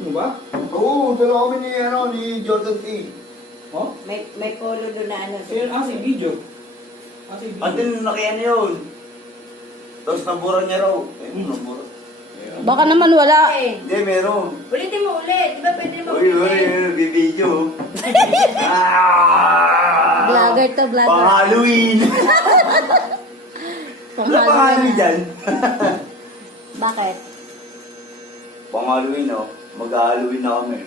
mo ba? Oo, dala kami ni Jordan T. Oh? May polo doon na ano. Si video. Si video. Antin, nakiyan niya yun. Tapos nabura niya raw. Nabura. Baka naman wala. Hindi, meron. Ulitin mo ulit. Di ba pwede mo Uy, ulitin? bibidyo. Vlogger to, vlogger. Pang-Halloween. Wala pang-Halloween dyan. Bakit? Pang-Halloween, oh. Mag-Halloween na kami.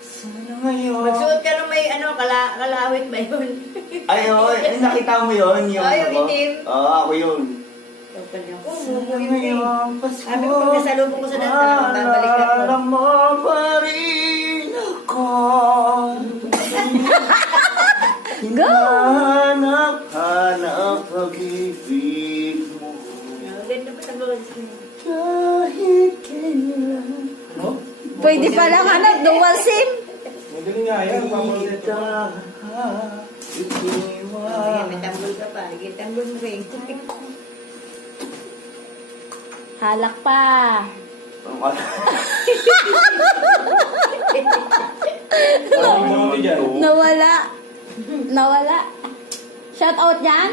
Sana ngayon. Magsuot ka nung may ano, kalawit ba yun? Ay, oh, nakita mo yun? Oh, yung itim. Oo, ako yun. Sana ngayon, sabi ko pag nasalubong ko sa daan, babalik na Alala ko. mo pa rin ako. Hanap pag-ibig mo. Ganda pa sa boses mo. Kahit kailan. No? Pwede pa lang ano, dual SIM. Magaling nga yan. Papalit ko. Ayan, may tanggol ka pa. Sige, tanggol mo rin. Halak pa. Maraming mga dyan. Nawala. Nawala. Shout out yan?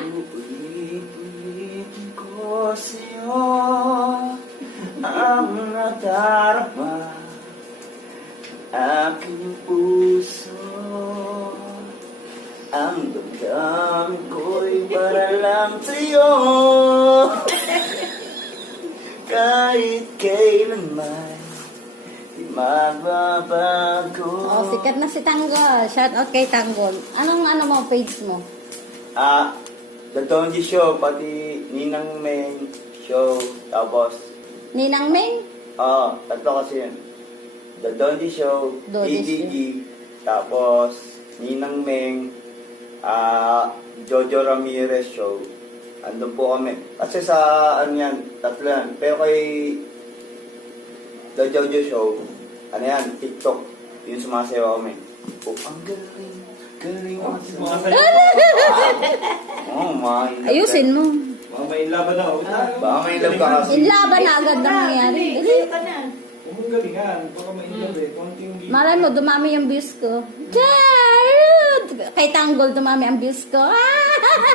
Ipitin ko sa'yo ang nadarama aking puso. Ang damdamin ko'y para lang sa'yo. Kahit kailanman di magbabago. Oh, sikat na si Tanggol. Shout out kay Tanggol. Anong ano mo, page mo? The Donji Show, pati Ninang Meng Show, tapos, Ninang Ming? tatlo kasi yun. The Donji Show, Donji EGG, tapos, Ninang Meng, Jojo Ramirez Show. Andun po kami. Kasi sa, ano yan, tatlo yan. Pero kay The Jojo Show, ano yan, TikTok, yung sumasayaw kami. Oh, ang galing. Galing ang Mga Oh my. Ayusin mo. Mga may laban na. Baka may love ka kasi. Inlaban na agad na nangyari. Sa'yo ka na. Huwag mong galingan. Baka may love eh. Konting di. Malay mo, dumami yung views ko. Charot! Kay Tanggol, dumami ang views ko.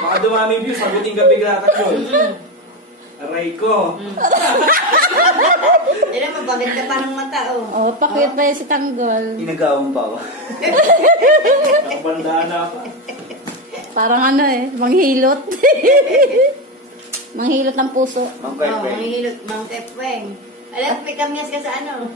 Baka dumami views. Sagutin ka bigla ka yun. Aray ko. Yan ang mabagad ka pa ng mata, oh. Oh, pakit pa yun si Tanggol. Inagawang pa ako. Nakabandaan na pa. Parang ano eh, manghilot. Manghilot ng puso. Mang Oh, Pepe. manghilot, Mang Tepweng. Alam, may kamyas ka sa ano?